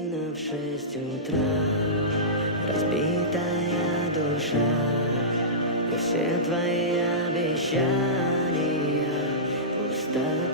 Магазина в 6 утра, разбитая душа, и все твои обещания пустота.